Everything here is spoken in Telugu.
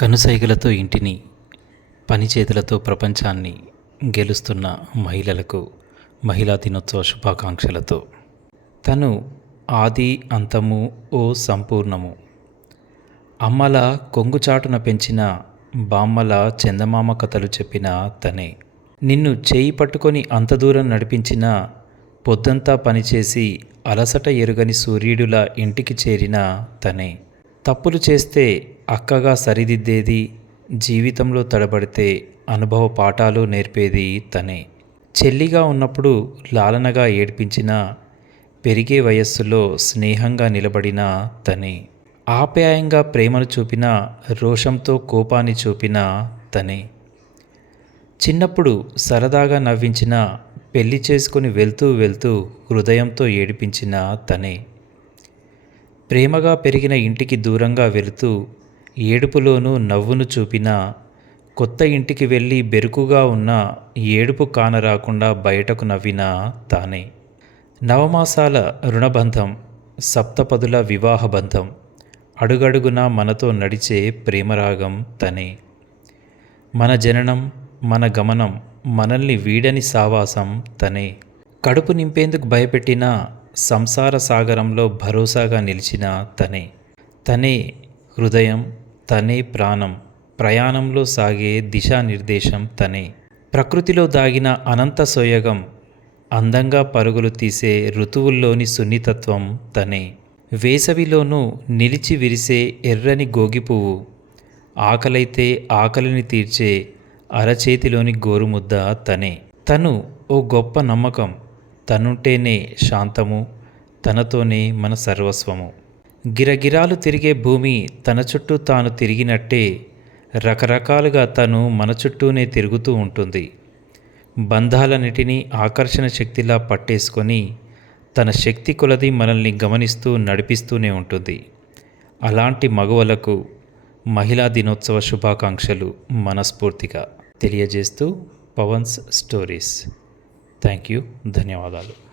కనుసైగలతో ఇంటిని, పని చేతులతో ప్రపంచాన్ని గెలుస్తున్న మహిళలకు మహిళా దినోత్సవ శుభాకాంక్షలతో. తను ఆది అంతము ఓ సంపూర్ణము. అమ్మల కొంగుచాటున పెంచిన బామ్మల చందమామ కథలు చెప్పిన తనే. నిన్ను చేయి పట్టుకొని అంత దూరం నడిపించిన, పొద్దంతా పనిచేసి అలసట ఎరుగని సూర్యుడులా ఇంటికి చేరిన తనే. తప్పులు చేస్తే అక్కగా సరిదిద్దేది, జీవితంలో తడబడితే అనుభవ పాఠాలు నేర్పేది తనే. చెల్లిగా ఉన్నప్పుడు లాలనగా ఏడ్పించిన, పెరిగే వయస్సులో స్నేహంగా నిలబడిన తనే. ఆప్యాయంగా ప్రేమను చూపిన, రోషంతో కోపాన్ని చూపిన తనే. చిన్నప్పుడు సరదాగా నవ్వించిన, పెళ్లి చేసుకుని వెళ్తూ వెళ్తూ హృదయంతో ఏడిపించిన తనే. ప్రేమగా పెరిగిన ఇంటికి దూరంగా వెళుతూ ఏడుపులోనూ నవ్వును చూపిన, కొత్త ఇంటికి వెళ్ళి బెరుకుగా ఉన్న ఏడుపు కానరాకుండా బయటకు నవ్విన తానే. నవమాసాల రుణబంధం, సప్తపదుల వివాహబంధం, అడుగడుగునా మనతో నడిచే ప్రేమరాగం తనే. మన జననం, మన గమనం, మనల్ని వీడని సావాసం తనే. కడుపు నింపేందుకు భయపెట్టిన, సంసార సాగరంలో భరోసాగా నిలిచిన తనే. తనే హృదయం, తనే ప్రాణం, ప్రయాణంలో సాగే దిశానిర్దేశం తనే. ప్రకృతిలో దాగిన అనంత సోయగం, అందంగా పరుగులు తీసే ఋతువుల్లోని సున్నితత్వం తనే. వేసవిలోనూ నిలిచి విరిసే ఎర్రని గోగిపువ్వు, ఆకలైతే ఆకలిని తీర్చే అరచేతిలోని గోరుముద్ద తనే. తను ఓ గొప్ప నమ్మకం, తనుంటేనే శాంతము, తనతోనే మన సర్వస్వము. గిరగిరాలు తిరిగే భూమి తన చుట్టూ తాను తిరిగినట్టే, రకరకాలుగా తను మన చుట్టూనే తిరుగుతూ ఉంటుంది. బంధాలన్నిటినీ ఆకర్షణ శక్తిలా పట్టేసుకొని తన శక్తి కొలది మనల్ని గమనిస్తూ నడిపిస్తూనే ఉంటుంది. అలాంటి మగువలకు మహిళా దినోత్సవ శుభాకాంక్షలు మనస్ఫూర్తిగా తెలియజేస్తూ పవన్స్ స్టోరీస్. Thank you. ధన్యవాదాలు.